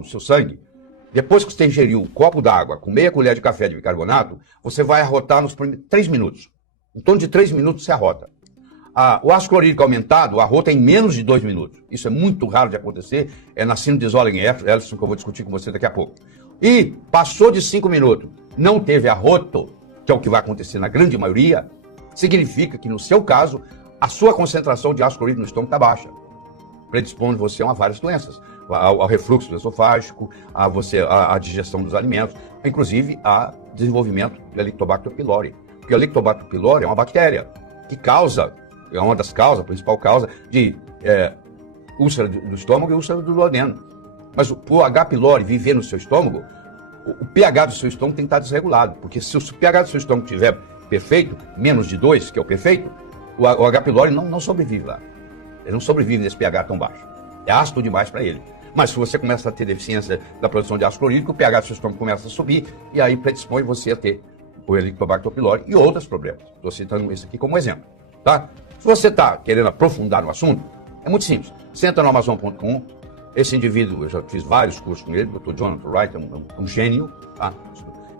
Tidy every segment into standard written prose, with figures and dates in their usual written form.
no seu sangue, depois que você ingeriu um copo d'água com meia colher de café de bicarbonato, você vai arrotar nos primeiros 3 minutos. Em torno de 3 minutos você arrota. O ácido clorídrico aumentado arrota em menos de 2 minutos. Isso é muito raro de acontecer, é na síndrome de Zollinger-Ellison, que eu vou discutir com você daqui a pouco. E passou de 5 minutos, não teve arroto, que é o que vai acontecer na grande maioria, significa que, no seu caso, a sua concentração de ácido clorídrico no estômago está baixa, predispondo você a várias doenças, ao refluxo esofágico, a digestão dos alimentos, inclusive a desenvolvimento do Helicobacter pylori. Porque o Helicobacter pylori é uma bactéria que causa, é uma das causas, a principal causa de úlcera do estômago e úlcera do duodeno. Mas o H. pylori viver no seu estômago, o pH do seu estômago tem que estar desregulado, porque se o pH do seu estômago estiver perfeito, menos de 2, que é o perfeito, o H. pylori não sobrevive lá. Ele não sobrevive nesse pH tão baixo. É ácido demais para ele. Mas se você começa a ter deficiência da produção de ácido clorídrico, o pH do seu estômago começa a subir e aí predispõe você a ter o Helicobacter pylori e outros problemas. Estou citando isso aqui como exemplo. Tá? Se você está querendo aprofundar no assunto, é muito simples. Você entra no Amazon.com. Esse indivíduo, eu já fiz vários cursos com ele, o Dr. Jonathan Wright, é um gênio. Tá?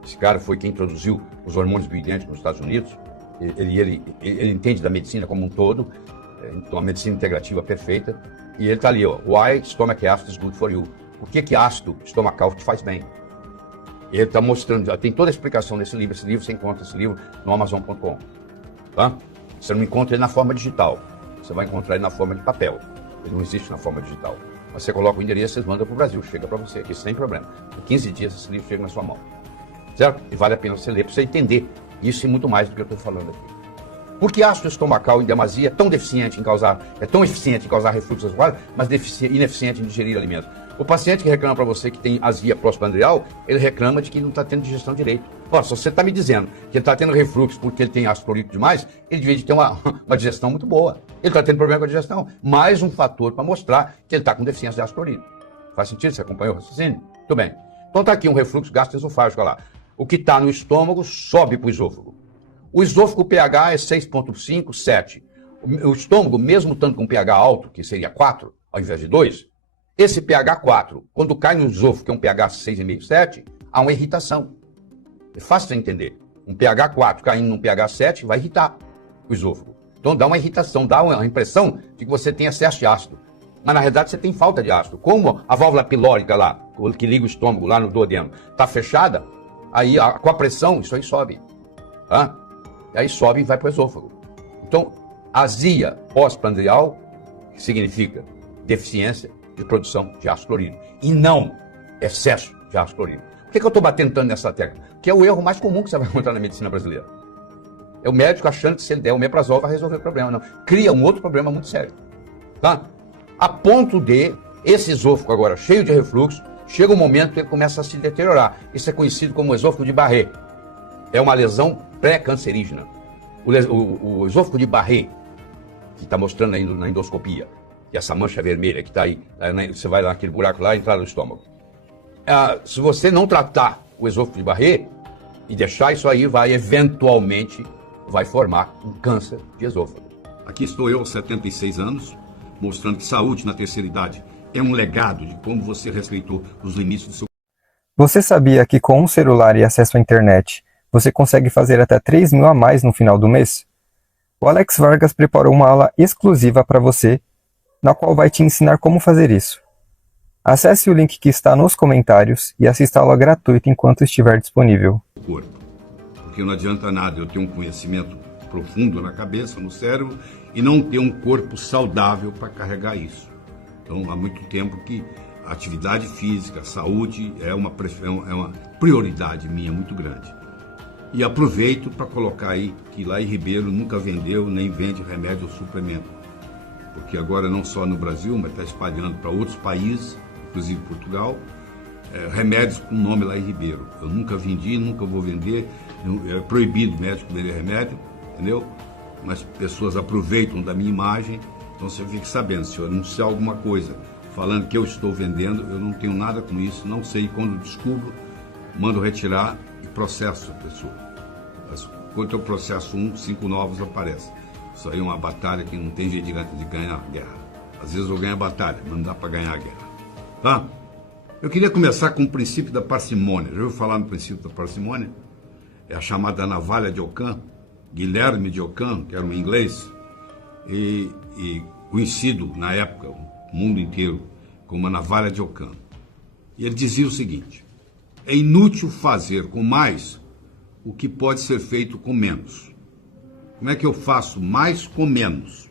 Esse cara foi quem introduziu os hormônios bioidênticos nos Estados Unidos. Ele entende da medicina como um todo, então a medicina integrativa perfeita. E ele está ali, ó, Why Stomach Acid is Good for You. Por que ácido estomacal te faz bem? Ele está mostrando, já tem toda a explicação nesse livro. Esse livro, você encontra esse livro no Amazon.com. Tá? Você não encontra ele na forma digital. Você vai encontrar ele na forma de papel. Ele não existe na forma digital. Mas você coloca o endereço, vocês mandam para o Brasil, chega para você aqui sem problema. Em 15 dias esse livro chega na sua mão. Certo? E vale a pena você ler para você entender isso e muito mais do que eu estou falando aqui. Por que ácido estomacal em demasia é tão eficiente em causar refluxo esofágico, mas ineficiente em digerir alimentos? O paciente que reclama para você que tem azia próximo-pandrial, ele reclama de que não está tendo digestão direito. Ora, se você está me dizendo que ele está tendo refluxo porque ele tem ácido clorídrico demais, ele devia ter uma digestão muito boa. Ele está tendo problema com a digestão. Mais um fator para mostrar que ele está com deficiência de ácido clorídrico. Faz sentido? Você acompanhou o raciocínio? Muito bem. Então está aqui um refluxo gastroesofágico lá. O que está no estômago sobe para o esôfago. O esôfago, o pH é 6,5, 7. O estômago, mesmo estando com pH alto, que seria 4, ao invés de 2, esse pH 4, quando cai no esôfago, que é um pH 6,5, 7, há uma irritação. É fácil de entender. Um pH 4 caindo num pH 7 vai irritar o esôfago. Então dá uma irritação, dá uma impressão de que você tem excesso de ácido. Mas na realidade você tem falta de ácido. Como a válvula pilórica lá, que liga o estômago lá no duodeno, está fechada, aí com a pressão isso aí sobe. Tá? E aí sobe e vai para o esôfago. Então, azia pós-prandial significa deficiência de produção de ácido clorídrico e não excesso de ácido clorídrico. Por que eu estou batendo tanto nessa tecla? Que é o erro mais comum que você vai encontrar na medicina brasileira. É o médico achando que se ele der o omeprazol vai resolver o problema. Não. Cria um outro problema muito sério. Tá? A ponto de esse esôfago agora cheio de refluxo, chega um momento que ele começa a se deteriorar. Isso é conhecido como esôfago de Barré. É uma lesão pré-cancerígena. O esôfago de Barré, que está mostrando aí na endoscopia, que essa mancha vermelha que está aí, você vai lá naquele buraco lá e entra no estômago. Se você não tratar o esôfago de Barré e deixar isso aí, eventualmente vai formar um câncer de esôfago. Aqui estou eu, aos 76 anos, mostrando que saúde na terceira idade é um legado de como você respeitou os limites do seu... Você sabia que com um celular e acesso à internet, você consegue fazer até 3 mil a mais no final do mês? O Alex Vargas preparou uma aula exclusiva para você, na qual vai te ensinar como fazer isso. Acesse o link que está nos comentários e assista a aula gratuita enquanto estiver disponível. Corpo. Porque não adianta nada eu ter um conhecimento profundo na cabeça, no cérebro, e não ter um corpo saudável para carregar isso. Então, há muito tempo que a atividade física, a saúde é uma prioridade minha muito grande. E aproveito para colocar aí que lá em Ribeiro nunca vendeu nem vende remédio ou suplemento. Porque agora não só no Brasil, mas está espalhando para outros países, inclusive Portugal, remédios com nome lá em Ribeiro. Eu nunca vendi, nunca vou vender, é proibido médico vender remédio, entendeu? Mas pessoas aproveitam da minha imagem, então você fica sabendo, se eu anunciar alguma coisa falando que eu estou vendendo, eu não tenho nada com isso, não sei, quando descubro, mando retirar e processo a pessoa. Quando eu processo 5 novos aparecem. Isso aí é uma batalha que não tem jeito de ganhar a guerra. Às vezes eu ganho a batalha, mas não dá para ganhar a guerra. Tá? Eu queria começar com o princípio da parcimônia. Já ouviu falar no princípio da parcimônia? É a chamada navalha de Ockham, Guilherme de Ockham, que era um inglês, e conhecido na época, o mundo inteiro, como a navalha de Ockham. E ele dizia o seguinte: é inútil fazer com mais o que pode ser feito com menos. Como é que eu faço mais com menos?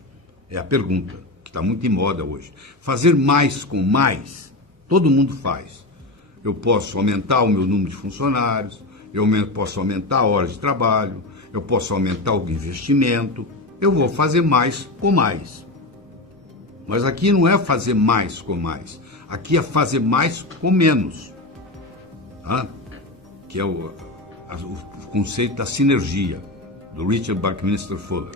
É a pergunta, que está muito em moda hoje. Fazer mais com mais, todo mundo faz. Eu posso aumentar o meu número de funcionários, eu posso aumentar a hora de trabalho, eu posso aumentar o investimento, eu vou fazer mais com mais. Mas aqui não é fazer mais com mais, aqui é fazer mais com menos, tá? Que é o conceito da sinergia, do Richard Buckminster Fuller.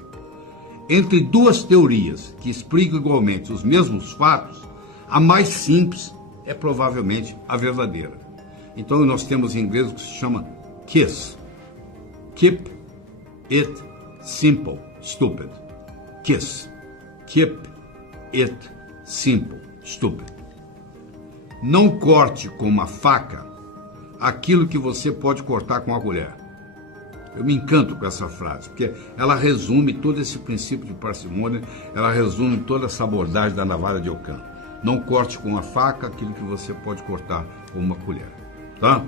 Entre duas teorias que explicam igualmente os mesmos fatos, a mais simples é provavelmente a verdadeira. Então nós temos em inglês o que se chama KISS. Keep it simple, stupid. KISS. Keep it simple, stupid. Não corte com uma faca aquilo que você pode cortar com a colher. Eu me encanto com essa frase, porque ela resume todo esse princípio de parcimônia, ela resume toda essa abordagem da navalha de Ockham. Não corte com a faca aquilo que você pode cortar com uma colher, tá?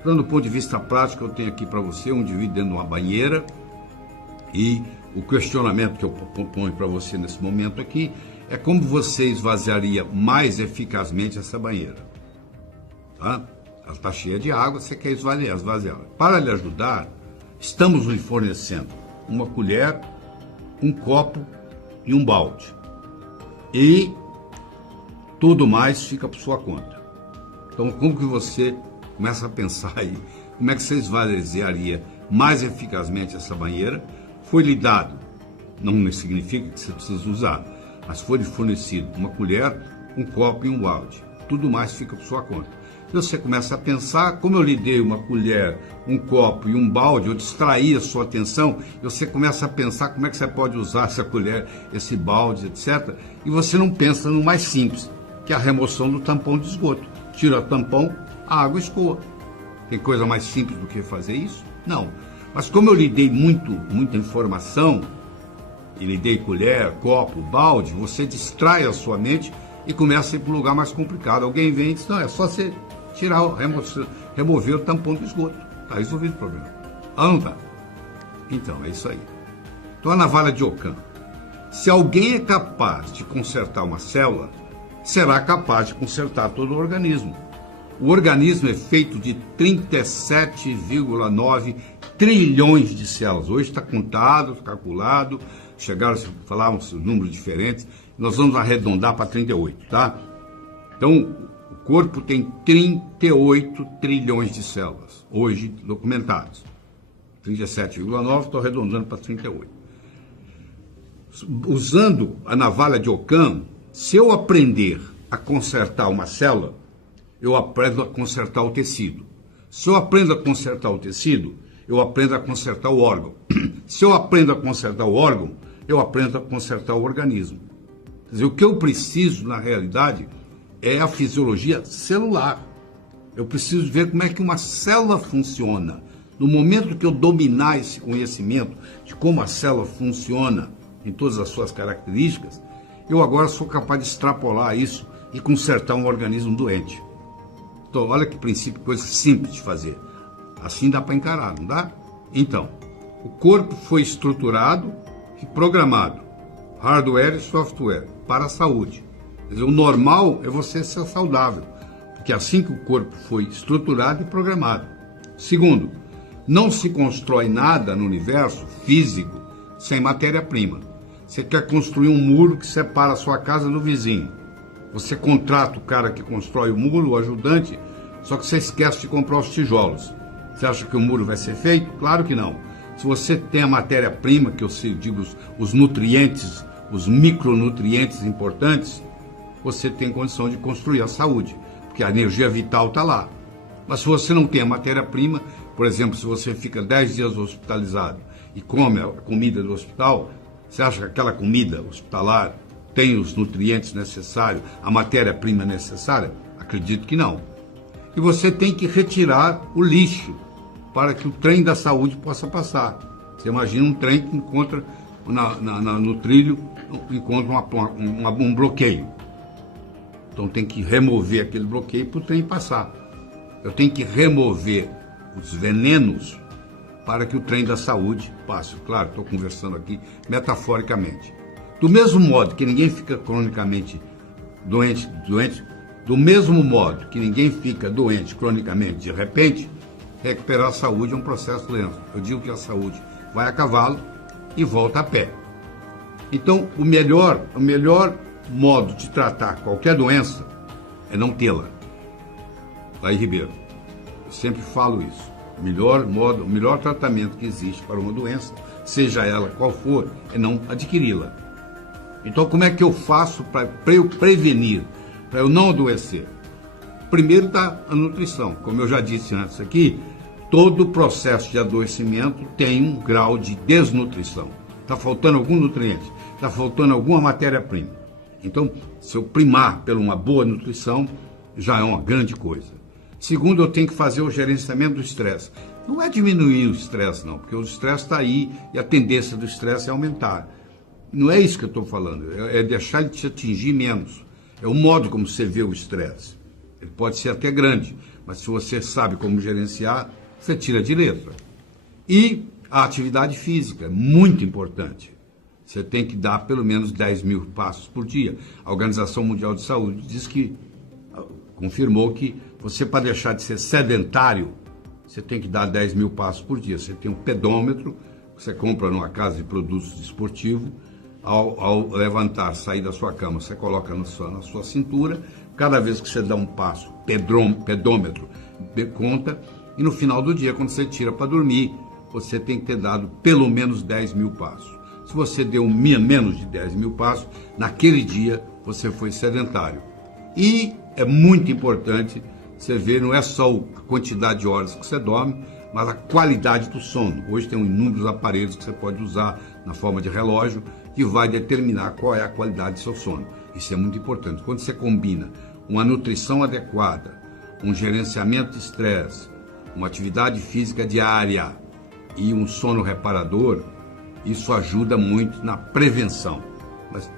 Então, do ponto de vista prático, eu tenho aqui para você um indivíduo dentro de uma banheira, e o questionamento que eu proponho para você nesse momento aqui é como você esvaziaria mais eficazmente essa banheira, tá? Ela está cheia de água, você quer esvaziá-la. Para lhe ajudar, estamos lhe fornecendo uma colher, um copo e um balde. E tudo mais fica por sua conta. Então, como que você começa a pensar aí? Como é que você esvaziaria mais eficazmente essa banheira? Foi lhe dado, não significa que você precisa usar, mas foi lhe fornecido uma colher, um copo e um balde. Tudo mais fica por sua conta. Você começa a pensar, como eu lhe dei uma colher, um copo e um balde, eu distraí a sua atenção, você começa a pensar como é que você pode usar essa colher, esse balde, etc. E você não pensa no mais simples, que é a remoção do tampão de esgoto. Tira o tampão, a água escoa. Tem coisa mais simples do que fazer isso? Não. Mas como eu lhe dei muita informação, e lhe dei colher, copo, balde, você distrai a sua mente e começa a ir para um lugar mais complicado. Alguém vem e diz, não, é só você tirar, remover o tampão do esgoto. Está resolvido o problema. Anda. Então, é isso aí. Então, a navalha de Ockham. Se alguém é capaz de consertar uma célula, será capaz de consertar todo o organismo. O organismo é feito de 37,9 trilhões de células. Hoje está contado, calculado, falavam-se números diferentes. Nós vamos arredondar para 38, tá? Então, o corpo tem 38 trilhões de células, hoje documentadas. 37,9, estou arredondando para 38. Usando a navalha de Ockham, se eu aprender a consertar uma célula, eu aprendo a consertar o tecido. Se eu aprendo a consertar o tecido, eu aprendo a consertar o órgão. Se eu aprendo a consertar o órgão, eu aprendo a consertar o organismo. Quer dizer, o que eu preciso, na realidade, é a fisiologia celular. Eu preciso ver como é que uma célula funciona. No momento que eu dominar esse conhecimento de como a célula funciona em todas as suas características, eu agora sou capaz de extrapolar isso e consertar um organismo doente. Então, olha que princípio, coisa simples de fazer. Assim dá para encarar, não dá? Então, o corpo foi estruturado e programado, hardware e software, para a saúde. Quer dizer, o normal é você ser saudável, porque é assim que o corpo foi estruturado e programado. Segundo, não se constrói nada no universo físico sem matéria-prima. Você quer construir um muro que separa a sua casa do vizinho. Você contrata o cara que constrói o muro, o ajudante, só que você esquece de comprar os tijolos. Você acha que o muro vai ser feito? Claro que não. Se você tem a matéria-prima, que eu digo os nutrientes, os micronutrientes importantes, você tem condição de construir a saúde, porque a energia vital está lá. Mas se você não tem a matéria-prima, por exemplo, se você fica 10 dias hospitalizado e come a comida do hospital, você acha que aquela comida hospitalar tem os nutrientes necessários, a matéria-prima necessária? Acredito que não. e você tem que retirar o lixo para que o trem da saúde possa passar. Você imagina um trem que encontra no trilho, encontra um bloqueio. Então tem que remover aquele bloqueio para o trem passar. Eu tenho que remover os venenos para que o trem da saúde passe. Claro, estou conversando aqui metaforicamente. Do mesmo modo que ninguém fica cronicamente doente, do mesmo modo que ninguém fica doente cronicamente de repente, recuperar a saúde é um processo lento. Eu digo que a saúde vai a cavalo e volta a pé. Então, o melhor modo de tratar qualquer doença é não tê-la. Laí Ribeiro, eu sempre falo isso. O melhor tratamento que existe para uma doença, seja ela qual for, é não adquiri-la. Então, como é que eu faço para eu prevenir, para eu não adoecer? Primeiro está a nutrição. Como eu já disse antes aqui, todo processo de adoecimento tem um grau de desnutrição. Está faltando algum nutriente, está faltando alguma matéria-prima. Então, se eu primar por uma boa nutrição, já é uma grande coisa. Segundo, eu tenho que fazer o gerenciamento do estresse. Não é diminuir o estresse, não, porque o estresse está aí e a tendência do estresse é aumentar. Não é isso que eu estou falando, é deixar ele te atingir menos. É o modo como você vê o estresse. Ele pode ser até grande, mas se você sabe como gerenciar, você tira de letra. E a atividade física é muito importante. Você tem que dar pelo menos 10 mil passos por dia. A Organização Mundial de Saúde confirmou que você, para deixar de ser sedentário, você tem que dar 10 mil passos por dia. Você tem um pedômetro, que você compra numa casa de produtos esportivos. Ao levantar, sair da sua cama, você coloca na sua cintura. Cada vez que você dá um passo, pedômetro conta. E no final do dia, quando você tira para dormir, você tem que ter dado pelo menos 10 mil passos. Se você deu menos de 10 mil passos, naquele dia você foi sedentário. E é muito importante você ver, não é só a quantidade de horas que você dorme, mas a qualidade do sono. Hoje tem inúmeros aparelhos que você pode usar na forma de relógio, que vai determinar qual é a qualidade do seu sono. Isso é muito importante. Quando você combina uma nutrição adequada, um gerenciamento de estresse, uma atividade física diária e um sono reparador, isso ajuda muito na prevenção. Mas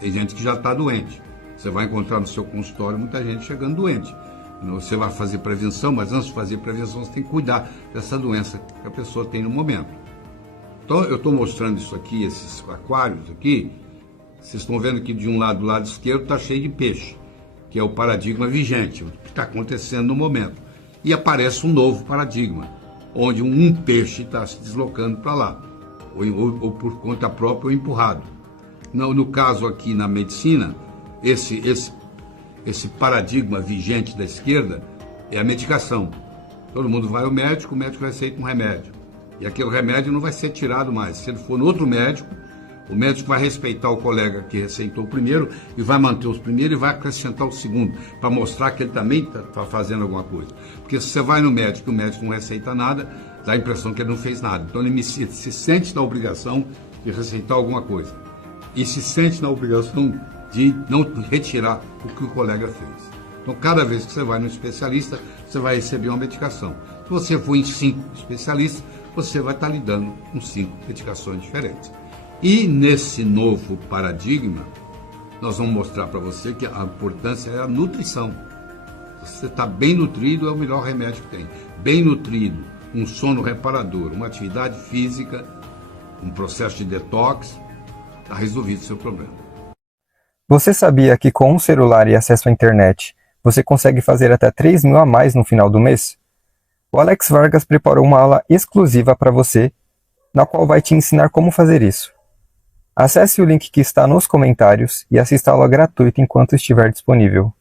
tem gente que já está doente. Você vai encontrar no seu consultório muita gente chegando doente. Você vai fazer prevenção, mas antes de fazer prevenção, você tem que cuidar dessa doença que a pessoa tem no momento. Então, eu estou mostrando isso aqui, esses aquários aqui. Vocês estão vendo que de um lado, do lado esquerdo, está cheio de peixe, que é o paradigma vigente, o que está acontecendo no momento. E aparece um novo paradigma, onde um peixe está se deslocando para lá, ou por conta própria ou empurrado. No caso aqui na medicina, esse paradigma vigente da esquerda é a medicação. Todo mundo vai ao médico, o médico receita um remédio. E aquele remédio não vai ser tirado mais. Se ele for no outro médico, o médico vai respeitar o colega que receitou o primeiro e vai manter os primeiros e vai acrescentar o segundo, para mostrar que ele também está fazendo alguma coisa. Porque se você vai no médico e o médico não receita nada, dá a impressão que ele não fez nada. Então ele se sente na obrigação de receitar alguma coisa. E se sente na obrigação de não retirar o que o colega fez. Então, cada vez que você vai no especialista, você vai receber uma medicação. Se você for em 5 especialistas, você vai estar lidando com 5 medicações diferentes. E nesse novo paradigma, nós vamos mostrar para você que a importância é a nutrição. Se você está bem nutrido, é o melhor remédio que tem. Bem nutrido, um sono reparador, uma atividade física, um processo de detox, está resolvido o seu problema. Você sabia que com um celular e acesso à internet, você consegue fazer até 3 mil a mais no final do mês? O Alex Vargas preparou uma aula exclusiva para você, na qual vai te ensinar como fazer isso. Acesse o link que está nos comentários e assista a aula gratuita enquanto estiver disponível.